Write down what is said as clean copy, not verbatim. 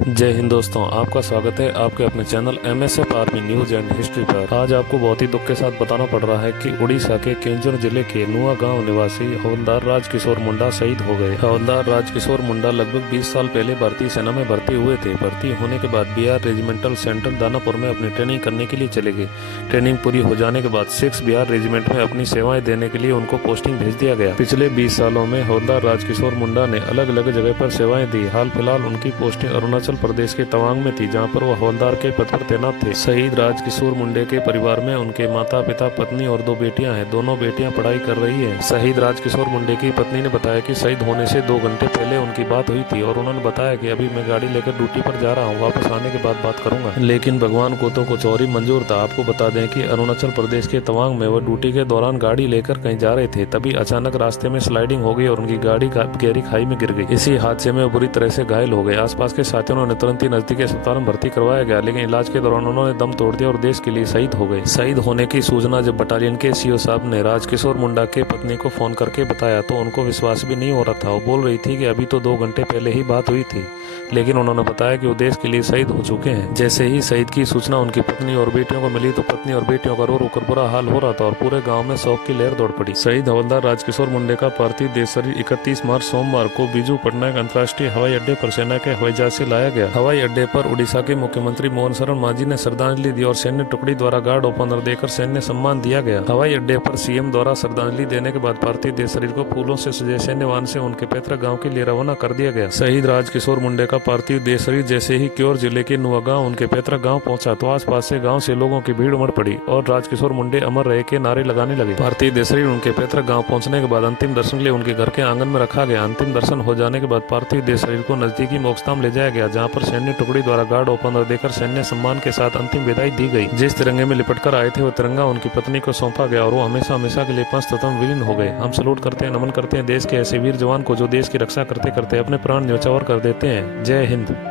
जय हिंद दोस्तों, आपका स्वागत है आपके अपने channel MSF army news and history पर। आज आपको बहुत ही दुख के साथ बताना पड़ रहा है कि उड़ीसा के केंझर जिले के नुआ गांव निवासी हवलदार राजकिशोर मुंडा शहीद हो गए। हवलदार राजकिशोर मुंडा लगभग 20 साल पहले भारतीय सेना में भर्ती हुए थे। भर्ती होने के बाद बिहार रेजिमेंटल सेंटर दानापुर में अपनी ट्रेनिंग करने के लिए चले गए। ट्रेनिंग पूरी हो जाने के बाद 6 बिहार रेजिमेंट में अपनी सेवाएं देने के लिए उनको पोस्टिंग भेज दिया गया। पिछले 20 सालों में हवलदार राजकिशोर मुंडा ने अलग अलग जगह पर सेवाएं दी। हाल फिलहाल उनकी पोस्टिंग अरुणाचल प्रदेश के तवांग में थी, जहां पर वो हवलदार के पद पर तैनात थे। शहीद राजकिशोर मुंडे के परिवार में उनके माता पिता, पत्नी और 2 बेटियां हैं। दोनों बेटियां पढ़ाई कर रही हैं। शहीद राजकिशोर मुंडे की पत्नी ने बताया कि शहीद होने से 2 घंटे पहले उनकी बात हुई थी और उन्होंने बताया कि अभी मैं गाड़ी लेकर ड्यूटी पर जा रहा हूं, वापस आने के बाद बात करूंगा। लेकिन भगवान को तो कुछ और ही मंजूर था। आपको बता दें कि अरुणाचल प्रदेश के तवांग में वो ड्यूटी के दौरान गाड़ी लेकर कहीं जा रहे थे, तभी अचानक रास्ते में स्लाइडिंग हो गई और उनकी गाड़ी गहरी खाई में गिर गई। इसी हादसे में वो बुरी तरह से घायल हो गए। आसपास के साथियों ने तुरंत ही नजदीक के अस्पताल में भर्ती करवाया गया, लेकिन इलाज के दौरान उन्होंने दम तोड़ दिया और देश के लिए शहीद हो गए। शहीद होने की सूचना जब बटालियन के सीओ साहब ने राजकिशोर मुंडा के पत्नी को फोन करके बताया तो उनको विश्वास भी नहीं हो रहा था। वो बोल रही थी कि अभी तो 2 घंटे पहले ही बात हुई थी, लेकिन उन्होंने बताया कि वो देश के लिए शहीद हो चुके हैं। जैसे ही शहीद की सूचना उनकी पत्नी और बेटियों को मिली तो पत्नी और बेटियों का रो रो कर बुरा हाल हो रहा था और पूरे गांव में शोक की लहर दौड़ पड़ी। शहीद हवलदार राजकिशोर मुंडे का पार्थिव देह शरीर 31 मार्च सोमवार को बिजू पटनायक अंतर्राष्ट्रीय हवाई अड्डे पर सेना के हवाई जहाज से लाया गया। हवाई अड्डे पर उड़ीसा के मुख्यमंत्री मोहन शरण मांझी ने श्रद्धांजलि दी और सैन्य टुकड़ी द्वारा गार्ड ऑफ ऑनर देकर सैन्य सम्मान दिया गया। हवाई अड्डे पर सीएम द्वारा श्रद्धांजलि देने के बाद पार्थिव देह शरीर को फूलों से सजे सैन्य वाहन से उनके पैतृक गाँव के लिए रवाना कर दिया गया। शहीद राजकिशोर मुंडे का पार्थिव देह शरीर जैसे ही क्योर जिले के नुआ गांव उनके पैतृक गांव पहुंचा तो आसपास से गांव से लोगों की भीड़ उमड़ पड़ी और राजकिशोर मुंडे अमर रहे के नारे लगाने लगे। पार्थिव देह शरीर उनके पैतृक गांव पहुंचने के बाद अंतिम दर्शन के लिए उनके घर के आंगन में रखा गया। अंतिम दर्शन हो जाने के बाद पार्थिव देह शरीर को नजदीकी मोक्षधाम ले जाया गया, जहां पर सैन्य टुकड़ी द्वारा गार्ड ऑफ ऑनर देकर सैन्य सम्मान के साथ अंतिम विदाई दी गई। जिस तिरंगे में लिपट कर आए थे वो तिरंगा उनकी पत्नी को सौंपा गया और वो हमेशा हमेशा के लिए पंचतत्व विलीन हो गए। हम सलूट करते हैं, नमन करते हैं देश के ऐसे वीर जवान को जो देश की रक्षा करते करते अपने प्राण न्यौछावर कर देते हैं। जय हिंद।